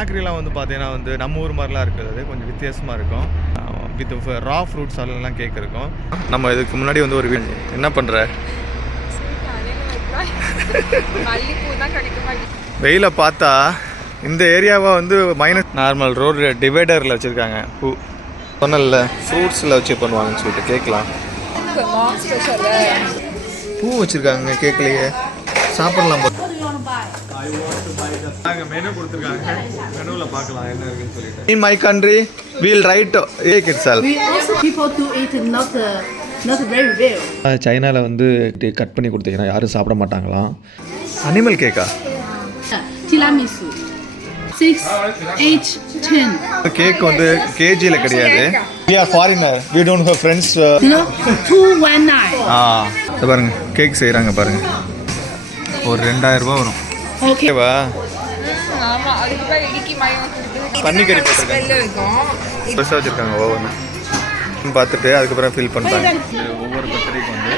பேக்கரிலாம் வந்து பார்த்தீங்கன்னா வந்து நம்ம ஊர் மாதிரிலாம் இருக்குது, கொஞ்சம் வித்தியாசமாக இருக்கும். வித் ரா ஃப்ரூட்ஸ் அதெல்லாம் கேக் இருக்கும். நம்ம இதுக்கு முன்னாடி வந்து ஒரு என்ன பண்ணுற வெயில பார்த்தா இந்த ஏரியாவை வந்து மைனஸ் நார்மல் ரோடு டிவைடரில் வச்சுருக்காங்க. பூ சொன்னல ஃப்ரூட்ஸில் வச்சு பண்ணுவாங்கன்னு சொல்லிட்டு கேட்கலாம். பூ வச்சுருக்காங்க கேட்கலையே, சாப்பிடலாம். மெனு கொடுத்துருக்காங்க, மெனுவில் பார்க்கலாம் என்ன இருக்குன்னு சொல்லிட்டு. In my country we'll write cake itself. We also people to eat not very well. சைனாவில் வந்து கட் பண்ணி கொடுத்தீங்கன்னா யாரும் சாப்பிட மாட்டாங்களாம். அனிமல் கேக்கா? Tiramisu 6, 8, 10. கேக் வந்து கேஜியில் கிடையாது. We are foreigner, we don't have friends. 219. பாருங்க கேக் செய்கிறாங்க பாருங்க, ஒரு 2000 ரூபா வரும். ஓகேவா? பன்னிக்கறி பெருசாக வச்சுருக்காங்க ஓவன் பார்த்துட்டு அதுக்கப்புறம் ஃபில் பண்ணுறாங்க. ஒவ்வொரு பர்த்டேக்கு வந்து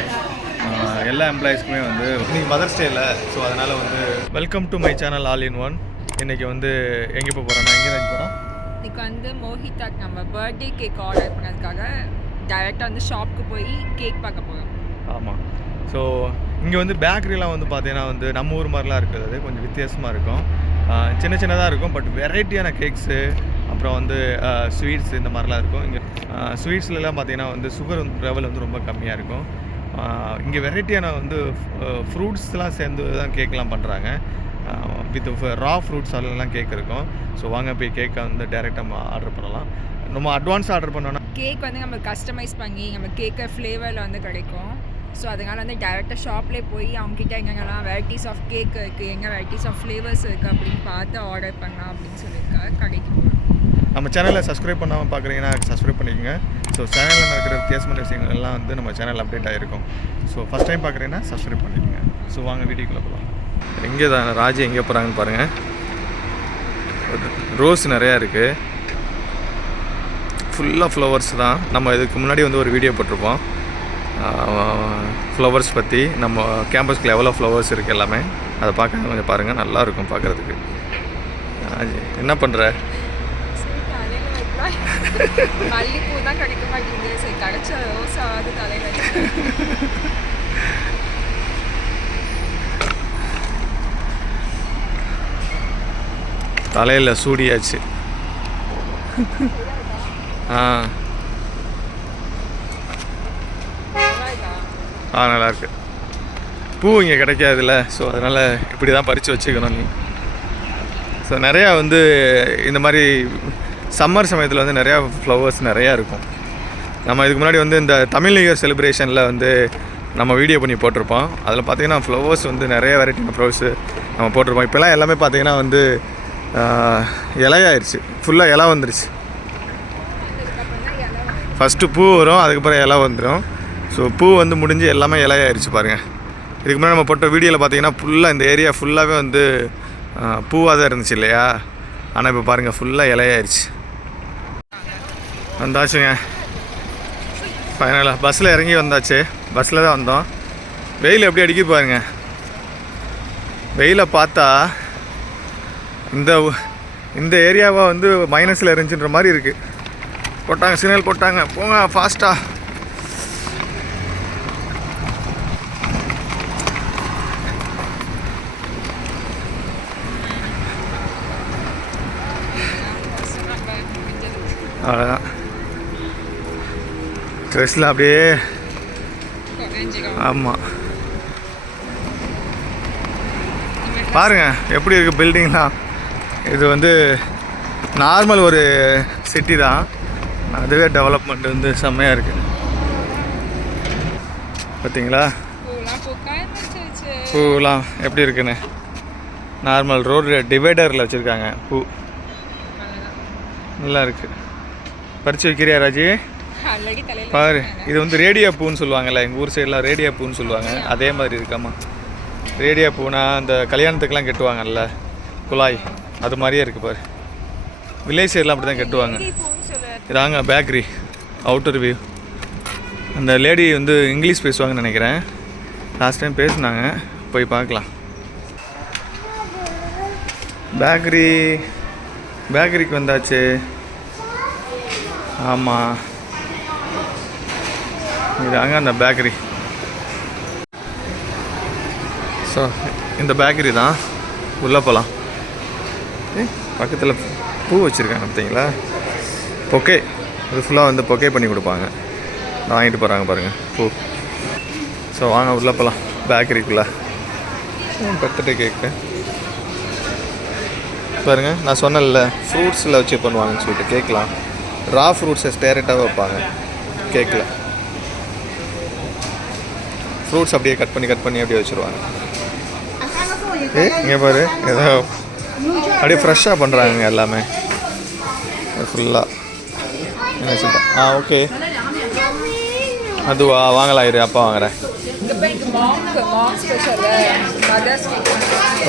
எல்லா எம்ப்ளாயீஸ்க்குமே வந்து இன்றைக்கி மதர்ஸ் டே இல்லை, ஸோ அதனால் வந்து welcome to my channel all in one. இன்றைக்கி வந்து எங்கே போகிறோன்னா எங்கே தான் போகிறோம். இன்றைக்கி வந்து மோஹிதாக்கு நம்ம பர்த்டே கேக் ஆர்டர் பண்ணதுக்காக டைரெக்டாக வந்து ஷாப்புக்கு போய் கேக் பார்க்க போகிறோம். ஆமாம். ஸோ இங்கே வந்து பேக்கரிலாம் வந்து பார்த்தீங்கன்னா வந்து நம்ம ஊர் மாதிரிலாம் இருக்குது, கொஞ்சம் வித்தியாசமாக இருக்கும். சின்ன சின்னதாக இருக்கும், பட் வெரைட்டியான கேக்ஸு, அப்புறம் வந்து ஸ்வீட்ஸ் இந்த மாதிரிலாம் இருக்கும். இங்கே ஸ்வீட்ஸ்லாம் பார்த்தீங்கன்னா வந்து சுகர் லெவல் வந்து ரொம்ப கம்மியாக இருக்கும். இங்கே வெரைட்டியான வந்து ஃப்ரூட்ஸ்லாம் சேர்ந்து தான் கேக்லாம் பண்ணுறாங்க. வித் ரா ஃப்ரூட்ஸ் அதெல்லாம் கேக் இருக்கும். ஸோ வாங்க போய் கேக்கை வந்து டைரெக்டாக நம்ம ஆர்டர் பண்ணலாம். நம்ம அட்வான்ஸாக ஆர்டர் பண்ணோன்னா கேக் வந்து நம்ம கஸ்டமைஸ் பண்ணி நம்ம கேக்கை ஃப்ளேவரில் வந்து கிடைக்கும். ஸோ அதனால் வந்து டேரெக்டாக ஷாப்லேயே போய் அவங்ககிட்ட எங்கெங்கெல்லாம் வெரைட்டிஸ் ஆஃப் கேக் இருக்குது, எங்கே வெரைட்டிஸ் ஆஃப் ஃப்ளேவர்ஸ் இருக்குது அப்படின்னு பார்த்து ஆர்டர் பண்ணலாம் அப்படின்னு சொல்லியிருக்காங்க. கடைக்கு போகிறோம். நம்ம சேனலில் சப்ஸ்கிரைப் பண்ணாமல் பார்க்குறீங்கன்னா சப்ஸ்கிரைப் பண்ணிக்கோங்க. ஸோ சேனலில் நடக்கிற வித்தியாசமான விஷயங்கள் எல்லாம் வந்து நம்ம சேனல் அப்டேட் ஆகிருக்கும். ஸோ ஃபஸ்ட் டைம் பார்க்குறீங்கன்னா சப்ஸ்கிரைப் பண்ணிக்கோங்க. ஸோ வாங்க வீடியோக்குள்ளே போகலாம். எங்கே தான் ராஜி எங்கே போகிறாங்கன்னு பாருங்கள். ரோஸ் நிறையா இருக்குது, ஃபுல்லாக ஃப்ளவர்ஸ் தான். நம்ம இதுக்கு முன்னாடி வந்து ஒரு வீடியோ போட்டிருப்போம் ஃப்ளவர்ஸ் பற்றி. நம்ம கேம்பஸ்க்குள்ள எவ்வளோ ஃப்ளவர்ஸ் இருக்குது எல்லாமே அதை பார்க்க கொஞ்சம் பாருங்கள், நல்லாயிருக்கும் பார்க்குறதுக்கு. என்ன பண்ணுற? மல்லிப்பூ தான் கிடைக்க மாட்டேங்குது, சரி கிடைச்ச ரோஸாவது தலையில். தலையில் சூடியாச்சு. நல்லாயிருக்கு. பூ இங்கே கிடைக்காதுல்ல, ஸோ அதனால் இப்படி தான் பறித்து வச்சுக்கணும் நீ. ஸோ நிறையா வந்து இந்த மாதிரி சம்மர் சமயத்தில் வந்து நிறையா ஃப்ளவர்ஸ் நிறையா இருக்கும். நம்ம இதுக்கு முன்னாடி வந்து இந்த தமிழ் நியூ இயர் செலிப்ரேஷனில் வந்து நம்ம வீடியோ பண்ணி போட்டிருப்போம். அதில் பார்த்திங்கன்னா ஃப்ளவர்ஸ் வந்து நிறைய வெரைட்டியான ஃப்ளவர்ஸு நம்ம போட்டிருப்போம். இப்போலாம் எல்லாமே பார்த்திங்கன்னா வந்து இலையாயிருச்சு, ஃபுல்லாக இலை வந்துருச்சு. ஃபஸ்ட்டு பூ வரும், அதுக்கப்புறம் இலை வந்துடும். ஸோ பூ வந்து முடிஞ்சு எல்லாமே இலையாயிருச்சு பாருங்கள். இதுக்கு முன்னாடி நம்ம போட்ட வீடியோவில் பார்த்தீங்கன்னா ஃபுல்லாக இந்த ஏரியா ஃபுல்லாகவே வந்து பூவாக தான் இருந்துச்சு இல்லையா? ஆனால் இப்போ பாருங்கள் ஃபுல்லாக இலையாயிருச்சு. வந்தாச்சுங்க ஃபைனலாக. பஸ்ஸில் இறங்கி வந்தாச்சு, பஸ்ஸில் தான் வந்தோம். வெயில் எப்படி அடிக்க பாருங்க. வெயிலை பார்த்தா இந்த ஏரியாவை வந்து மைனஸில் இருந்துச்சுன்ற மாதிரி இருக்குது. போட்டாங்க, சிக்னல் போட்டாங்க, போங்க ஃபாஸ்ட்டாக. அவ்வளோதான். ட்ரெஸ்ஸில் அப்படியே ஆமாம் பாருங்கள் எப்படி இருக்குது பில்டிங்லாம். இது வந்து நார்மல் ஒரு சிட்டி தான், அதுவே டெவலப்மெண்ட் வந்து செம்மையாக இருக்குது. பார்த்தீங்களா பூலாம் எப்படி இருக்குன்னு. நார்மல் ரோடு டிவைடரில் வச்சுருக்காங்க பூ, நல்லா இருக்குது. பறித்து வைக்கிறியா ராஜி? பாரு, இது வந்து ரேடியா பூன்னு சொல்லுவாங்கள்ல, எங்கள் ஊர் சைடெலாம் ரேடியா பூன்னு சொல்லுவாங்க, அதே மாதிரி இருக்காமா. ரேடியா பூனா அந்த கல்யாணத்துக்கெலாம் கட்டுவாங்கல்ல குழாய், அது மாதிரியே இருக்குது பாரு. வில்லேஜ் சைடெலாம் அப்படி தான் கட்டுவாங்க. இதாங்க பேக்கரி அவுட்டர் வியூ. அந்த லேடி வந்து இங்கிலீஷ் பேசுவாங்கன்னு நினைக்கிறேன், லாஸ்ட் டைம் பேசுனாங்க, போய் பார்க்கலாம். பேக்கரி பேக்கரிக்கு வந்தாச்சு. ஆமாம், இதாங்க அந்த பேக்கரி. ஸோ இந்த பேக்கரி தான். உள்ளே போகலாம். பக்கத்தில் பூ வச்சுருக்காங்க பார்த்தீங்களா, பொக்கே. அது ஃபுல்லாக வந்து பொக்கே பண்ணி கொடுப்பாங்க. வாங்கிட்டு போகிறாங்க பாருங்கள் பூ. ஸோ வாங்க உள்ளே போகலாம் பேக்கரிக்குள்ளே. பர்த்டே கேக்கு பாருங்கள். நான் சொன்னேன்ல ஃப்ரூட்ஸில் வச்சு பண்ணுவாங்கன்னு சொல்லிட்டு கேட்கலாம். ரா ஃப்ரூட்ஸை டேரெக்டாக வைப்பாங்க கேக்கில். ஃப்ரூட்ஸ் அப்படியே கட் பண்ணி அப்படியே வச்சுருவாங்க. இங்கே பாரு, ஏதோ அப்படியே ஃப்ரெஷ்ஷாக பண்ணுறாங்க எல்லாமே ஃபுல்லாக. என்ன சொல்லிட்டேன்? ஓகே, அதுவா வாங்கலாம். இரு, அப்பா வாங்குறேன்.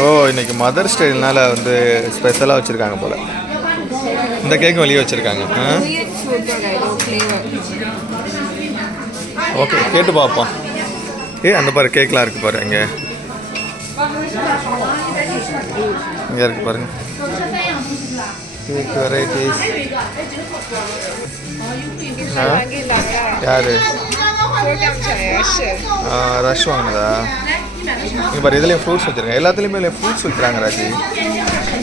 ஓ, இன்னைக்கு மதர்ஸ் டேனால வந்து ஸ்பெஷலாக வச்சுருக்காங்க போல். இந்த கேக்கும் வெளியே வச்சுருக்காங்க. ஓகே, கேட்டு பார்ப்போம். அந்த பாரு கேக்லாம் இருக்குது பாரு. இங்கே இருக்குது பாருங்க கேக் வெரைட்டிஸ். யார் ரஷ் வாங்கினதா? இங்கே பாரு, இதுலேயும் ஃப்ரூட்ஸ் வச்சுருக்காங்க. எல்லாத்துலேயுமே ஃப்ரூட்ஸ் வைக்கிறாங்க ராஜி.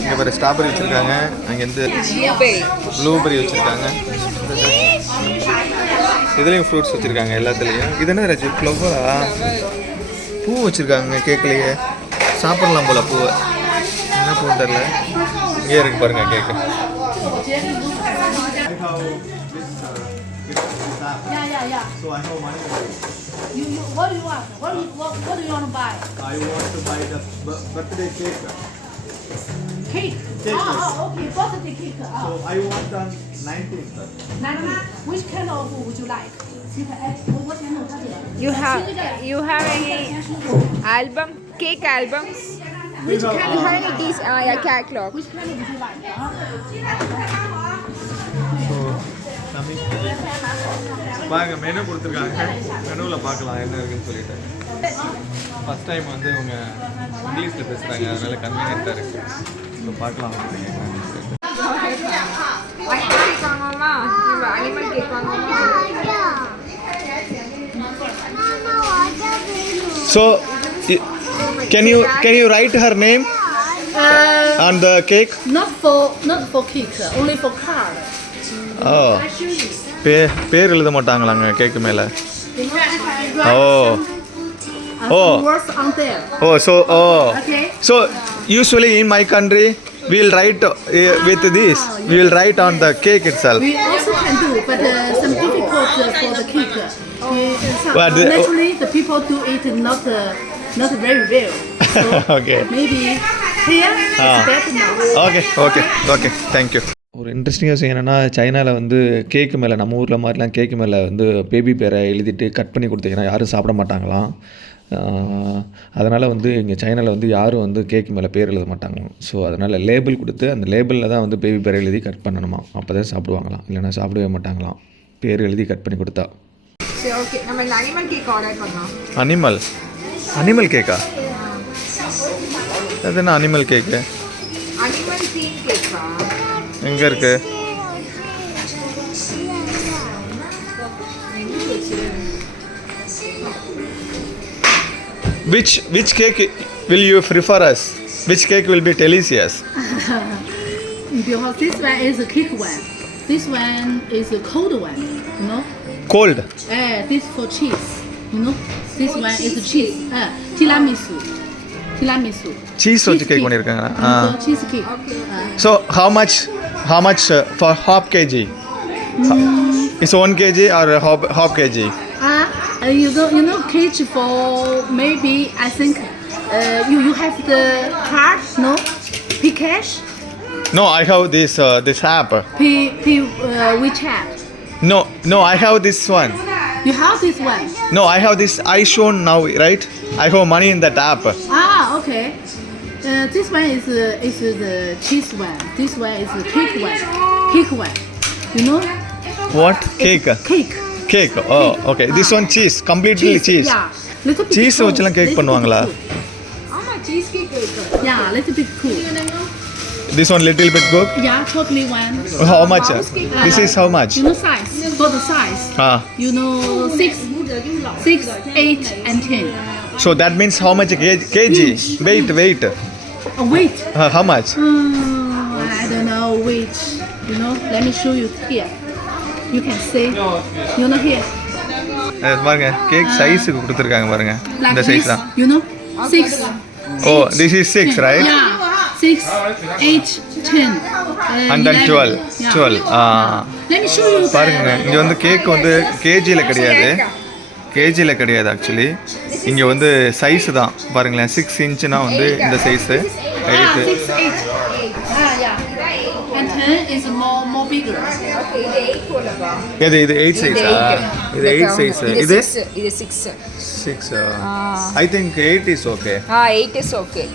இங்கே பாரு, ஸ்ட்ராபெரி வச்சுருக்காங்க. அங்கேருந்து ப்ளூபெரி வச்சுருக்காங்க. இதுலேயும் ஃப்ரூட்ஸ் வச்சுருக்காங்க எல்லாத்துலேயும். இது என்ன ராஜி? ஃப்ளவரா? பூ வச்சுருக்காங்க கேக்லேயே. சாப்பிட்லாம் போல் பூவை. என்ன பூ தெரில. இங்கே இருக்கு பாருங்க கேக்கு. Yeah. So I have money. What do you want? What do you want to buy? I want to buy the birthday cake. Cake. Okay. Birthday cake. So I want on 19th. Nana, which kind of would you like? You have any album, cake albums? Which kind You have any these catalog? Which kind would you like? பாருங்க, menu கொடுத்துருக்காங்க. மெனுவில் பார்க்கலாம் என்ன இருக்குன்னு சொல்லிட்டு. First time வந்து இவங்க இங்கிலீஷில் பேசுகிறாங்க, அதனால கன்வீனியன்ட்டாக இருக்குது. இப்போ பார்க்கலாம். கேக் வாங்குவோமா? அனிமல் கேக் வாங்குவோமா? So, can you write her name on the cake? Not for cake, only for card. Oh, பேர் எழுத மாட்டாங்களாங்க கேக்கு மேலே. Words on there. Okay. So usually in my country we'll write with this. We will write on the cake itself. We also can do, but some difficult for the cake. But naturally, the people do it not very well. So Okay. Maybe here is better now. Okay. Thank you. ஒரு இன்ட்ரெஸ்டிங்காக விஷயம் என்னென்னா, சைனாவில் வந்து கேக்கு மேலே நம்ம ஊரில் மாதிரிலாம் கேக்கு மேலே வந்து பேபி பேரை எழுதிட்டு கட் பண்ணி கொடுத்தீங்கன்னா யாரும் சாப்பிட மாட்டாங்களாம். அதனால் வந்து இங்கே சைனாவில் வந்து யாரும் வந்து கேக்கு மேலே பேர் எழுத மாட்டாங்களாம். ஸோ அதனால் லேபிள் கொடுத்து அந்த லேபிளில் தான் வந்து பேபி பேரை எழுதி கட் பண்ணணுமா. அப்போ தான் சாப்பிடுவாங்களாம், இல்லைனா சாப்பிடவே மாட்டாங்களாம் பேர் எழுதி கட் பண்ணி கொடுத்தா. சரி, ஓகே, நம்ம இந்த அனிமல் கேக் ஆர்டர் பண்ணலாம். அனிமல் கேக்கா? அது என்ன அனிமல் கேக்கு? அனிமல் தீம் கேக்கா? எங்கே இருக்குது? Which cake will you prefer us? Which cake will be delicious? Because this one is a cake one. This one is a cold one, you know. Cold. This for cheese, you know. This one is cheese. Tiramisu. Cheese வச்சு cake பண்ணியிருக்காங்க. Cheese cake. So how much for half kg? It's 1 kg or half kg? You know cake for maybe I think you have the card, no? P cash? No, I have this app. WeChat. No, I have this one. You have this one? No, I have this iPhone now, right? I have money in that app. Okay. This one is the cheese one. This one is the cake one. You know? What? Cake. Cake. Oh, okay. This one cheese. Completely cheese. Yeah. Little bit. Cheese வச்சுலாம் cake பண்ணுவாங்களா? ஆமா, cheese cake இருக்கு. Yeah, little bit cool. this one little bit cook. Yeah, totally one. How much? This is how much? You know size. For the size. Ah. You know 6, 8, and 10. So that means how much kg? Weight. Weight. How much? I don't know which. You know, let me show you here. You can see. You know here. பாருங்க cake சைஸுக்கு கொடுத்துருக்காங்க பாருங்க Like இந்த this. Size தான். You know, 6. Oh, this is 6, right? Yeah. 6, 8, 10. And then 12. 12. Let me show you. பாருங்க இங்க வந்து cake வந்து கேஜில கிடையாது ஆக்சுவலி. இங்க வந்து சைஸ் தான் பாருங்களேன் 6 இன்ச்னா வந்து இந்த size 8. 6, 8. Yeah. And 10 is more bigger. இது 8 சைஸா? இது 8 சைஸ். இது 6. 6. I think 8 is okay. 8 is okay.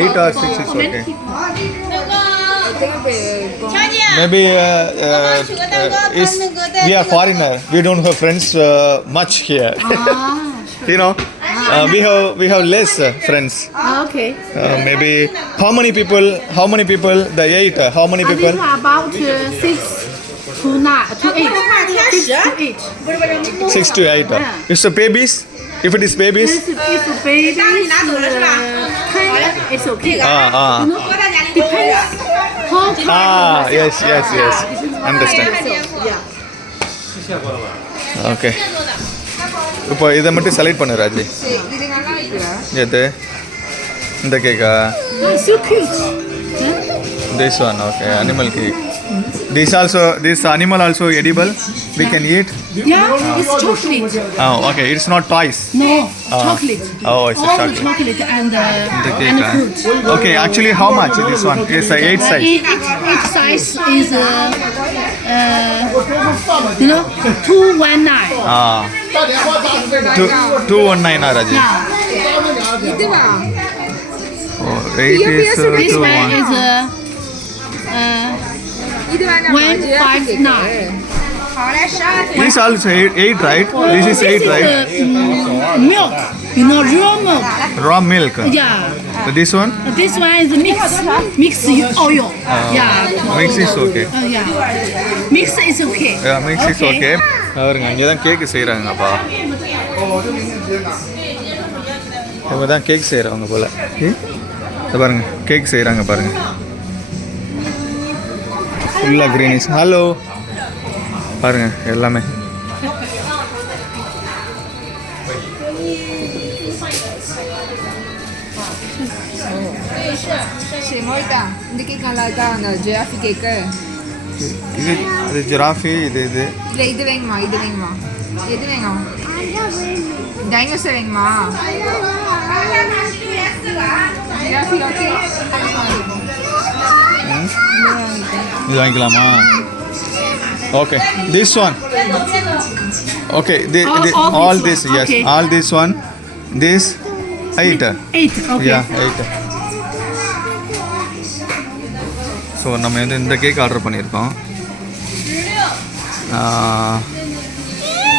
8 or 6 is okay. Maybe is we are foreigner. We don't have friends much here. You know, we have less friends. Okay. Maybe how many people? The 8. How many I people? think about 6 to 9 to 8. 6 to 8. 6 to 8. It's the babies. If it is babies. If the baby is 10, it's okay. You know, depends how kind. Yes. Understand. Yeah. Okay. இப்போ இதை மட்டும் select பண்ணு ராஜி. இது நல்லா இருக்குடா. எது? இந்த கேக்கா? So cute. This one, okay. Animal cake. This animal also edible. We can eat. Yeah, it's chocolate. Oh, okay. It's not toys. No, chocolate. Oh, it's a All the chocolate. chocolate and The and cake. the fruit. Okay, actually, how much this one? It's a 8 size. Each size is you know 219. 219 Raji. Yeah. இதுவா? Oh, 8 is This one 219. is இது வேணாமா? 159. This also 8, right? This is 8, right? Milk. You know raw milk. Raw milk. Yeah. This one? This one is mix oil. Yeah. Mix is okay. Yeah. Mix is okay. Yeah, mix is okay. அவருங்க இங்கே தான் கேக்கு செய்கிறாங்கப்பா. இவங்க தான் cake செய்கிறவங்க போல். இதை பாருங்க cake செய்கிறாங்க பாருங்க. ஃபுல்லாக க்ரீனிஷ். ஹலோ பாருங்க எல்லாமே. சரி மோயிட்டா இந்த கேக் நல்லா இருக்கா? அந்த ஜிராஃபி கேக்கு. இது ஜிராஃபி இது இல்லை இது வேணுமா? எது வேணும்? டைனோசர் வேணுமா? ஜிராஃபி ஓகே. இது வாங்கிக்கலாமா? Okay this one. Okay all this yes okay. all this one this 8. 8. Okay. Yeah 8. So நம்ம வந்து இந்த கேக் ஆர்டர் பண்ணியிருக்கோம்.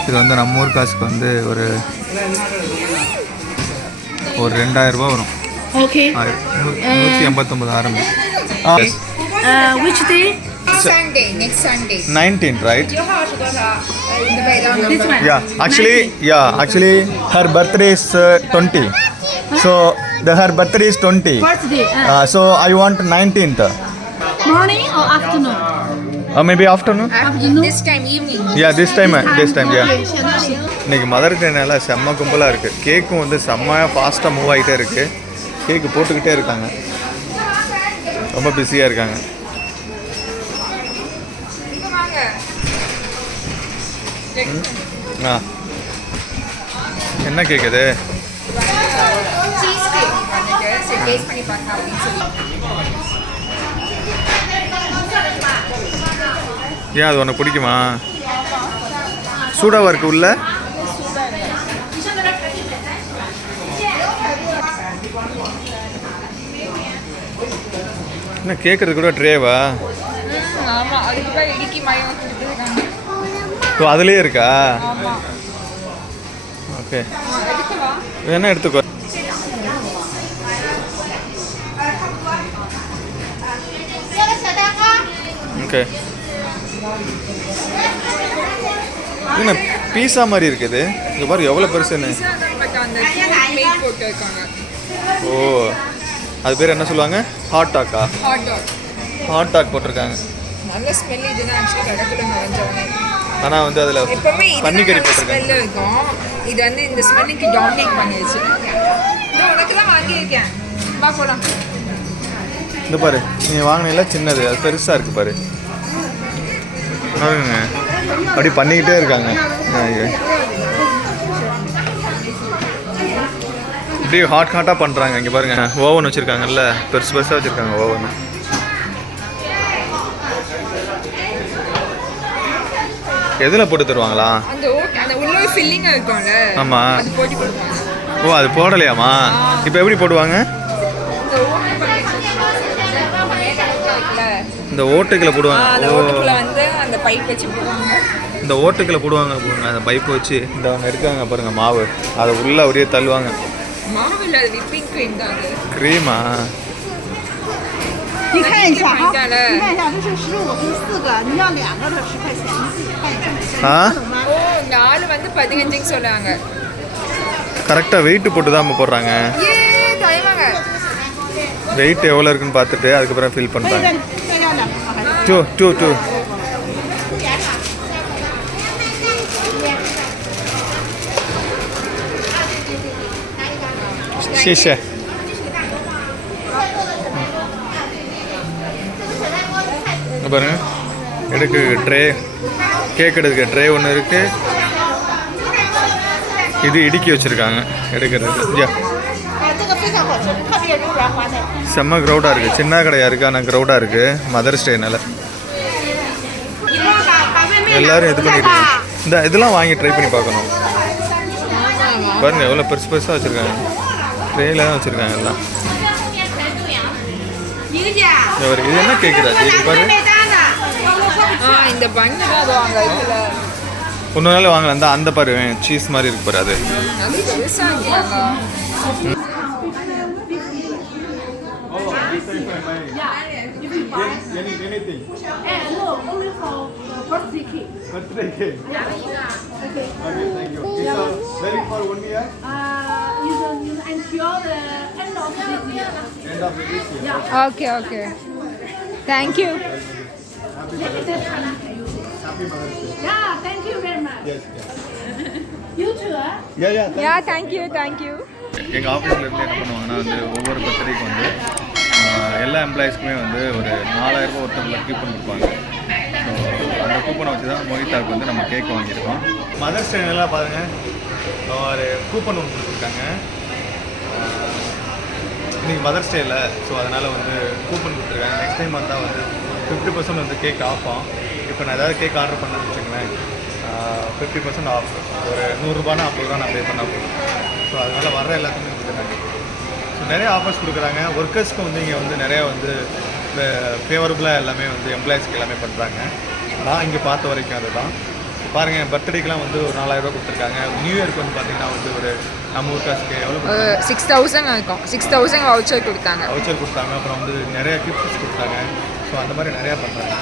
இது வந்து நம்ம ஊர் காசுக்கு வந்து ஒரு 2000 ரூபா வரும். Okay. 189 ஆரம்பி. Which day? Sunday, next Sunday. 19th, right? This one. Actually her birthday is 20. So her birthday is 20. Birthday. So I want 19th. Morning or afternoon? Maybe afternoon? This time evening. Yeah, this time yeah. Okay. இன்னைக்கு mother டேனால செம்ம கும்பலாக இருக்குது. கேக்கும் வந்து செம்மையாக ஃபாஸ்ட்டாக move ஆகிட்டே இருக்குது. கேக்கு போட்டுக்கிட்டே இருக்காங்க. ரொம்ப பிஸியாக இருக்காங்க. என்ன கேக் இது? சீஸ் கேக் வந்துட்டு சரி டேஸ்ட் பண்ணி பார்க்கலாம் அப்படின்னு சொல்லி. ஏன் அது உனக்கு பிடிக்குமா? சூடாக இருக்கு உள்ள. என்ன கேட்குறது கூட ட்ரேவா? ஆமாம் அதுக்கு போய் இடுக்கி மயம் கொடுத்துருக்காங்க. ஓ அதுலேயே இருக்கா? ஆமாம். ஓகே எடுத்துவா. வேணா எடுத்துக்கோ. ஓகே. என்ன பீஸா மாதிரி இருக்குது. இங்கே பாரு எவ்வளோ பெருசுன்னு. பட் அந்த மீட் போட்டு இருக்காங்க. ஓ, அது பேர் என்ன சொல்லுவாங்க? Hot Dhaka? Hot dog. Hot dog போட்டிருக்காங்க. நல்ல ஸ்மெல். இதுதான் ஆக்சுவலி கடைக்குள்ள நுழைஞ்சோடனே ஆனால் வந்து அதில் எப்பவுமே பன்னிக்கறி இது போட்டிருக்காங்க. ஸ்மெல் இருக்கும். இது வந்து இந்த ஸ்மெல்லுக்கு டாமினேட் பண்ணிடுச்சு. நான் உனக்கு தான் வாங்கியிருக்கேன். வா போலாம். இந்த பாரு, நீ வாங்கினீங்களா சின்னது, அது பெருசாக இருக்குது பாரு. பாருங்க, அப்படி பண்ணிக்கிட்டே இருக்காங்க. இப்படி ஹாட்டாக பண்ணுறாங்க. இங்கே பாருங்க, ஓவன் வச்சுருக்காங்கல்ல, பெருசு பெருசாக வச்சுருக்காங்க ஓவன். எதில் போட்டு தருவாங்களா? அந்த உள்ள ஃபில்லிங் இருக்கும்ல. ஆமாம். அது போட்டு கொடுப்பாங்க. ஓ, அது போடலையாமா? இப்போ எப்படி போடுவாங்க? இந்த ஓட்டுக்களை போடுவாங்க. அந்த ஓட்டுக்குள்ள வந்து அந்த பைப் வச்சு போடுவாங்க. இந்த ஓட்டுக்களை போடுவாங்க போடுங்க, அந்த பைப் வச்சு. இந்த அவங்க எடுக்காங்க பாருங்க மாவு, அதை உள்ளே அப்படியே தள்ளுவாங்க. மாவு இல்லை, அது விப்பிங் க்ரீம் தான். அது க்ரீமா? 你看一下哈，你看一下你看一下，这是15跟4个，你要2个的10块钱，你自己看一下。 ஆ, ஓ 4 வந்து 15 சொல்றாங்க. கரெக்டாக வெயிட் போட்டு தான் நம்ம போடுறாங்க. ஏ தயவாங்க. வெயிட் எவ்வளோ இருக்குன்னு பார்த்துட்டு அதுக்கப்புறம் ஃபில் 可以 பண்ணுறாங்க. 再要2个还是？ டூ谢谢。பாருங்க, எடுக்கு ட்ரே, கேக் எடுக்க ட்ரே ஒன்று இருக்கு. இது இடுக்கி வச்சிருக்காங்க எடுக்கிறது. 这个非常好吃，特别柔软滑嫩。 செம்ம க்ரௌடாக இருக்குது. சின்ன கடையாக இருக்குது, ஆனால் க்ரௌடாக இருக்குது. மதர்ஸ் டேனால எல்லாரும் இது பண்ணிட்டு இதெல்லாம் வாங்கி ட்ரை பண்ணி பார்க்கணும். பாருங்க எவ்வளோ பெருசு பெருசாக வச்சுருக்காங்க. ட்ரேயில் தான் வச்சுருக்காங்க எல்லாம். இது என்ன கேட்குறாரு? இது பாரு, இந்த பன் தான் அது வாங்க இதுல. ஒன்று நாள் வாங்கலாம். அந்த பாரு சீஸ் மாதிரி இருக்கு பாரு. அது அது பெருசா இருக்காங்க. Anything. No, only for birthday cake. Birthday cake. Okay. Okay, thank you. It's very for 1 year. Until the end of the year. End of this year. Okay okay. Thank you. Happy Mother's Day. Happy Mother's Day. Yeah, thank you very much. Yes. You too, huh? Yeah. Yeah, thank you. எங்கள் ஆஃபீஸில் இருந்து என்ன பண்ணுவாங்கன்னா வந்து ஒவ்வொரு பர்த்டேக்கு வந்து எல்லா எம்ப்ளாயீஸ்க்குமே வந்து ஒரு 4000 ரூபாய் ஒருத்தர் லக்கி கூப்பன் கொடுப்பாங்க. ஸோ அந்த கூப்பனை வச்சு தான் மோஹிதாவுக்கு வந்து நம்ம கேக் வாங்கியிருக்கோம். மதர்ஸ் டேலாம் பாருங்கள், ஒரு கூப்பன் ஒன்று கொடுத்துருக்காங்க. இன்றைக்கி மதர்ஸ் டே இல்லை, ஸோ அதனால் வந்து கூப்பன் கொடுத்துருக்காங்க. நெக்ஸ்ட் டைம் வந்தால் வந்து 50% வந்து கேக் ஆஃப் ஆகும். இப்போ நான் ஏதாவது கேக் ஆர்டர் பண்ணேன்னு வச்சுக்கோங்களேன், 50% ஆஃப். ஒரு 100 ரூபானா 50 ரூபா நான் பே பண்ணால் போதும். ஸோ அதனால் வர்ற எல்லாத்துக்குமே கொடுத்துருக்காங்க. ஸோ நிறைய ஆஃபர்ஸ் கொடுக்குறாங்க. ஒர்க்கர்ஸ்க்கு வந்து இங்கே வந்து நிறையா வந்து ஃபேவரபுளாக எல்லாமே வந்து எம்ப்ளாயிஸ்க்கு எல்லாமே பண்ணுறாங்க. நான் இங்கே பார்த்த வரைக்கும் அதுதான். பாருங்கள், பர்த்டேக்கெலாம் வந்து ஒரு 4000 ரூபா கொடுத்துருக்காங்க. நியூ இயர்க்கு வந்து பார்த்தீங்கன்னா வந்து ஒரு நம்ம ஊர் காசுக்கு எவ்வளோ 6000 இருக்கும். 6000 வவுச்சர் கொடுத்தாங்க. வவுச்சர் கொடுத்தாங்க. அப்புறம் வந்து நிறைய கிஃப்ட்ஸ் கொடுத்தாங்க. ஸோ அந்த மாதிரி நிறையா பண்ணுறாங்க.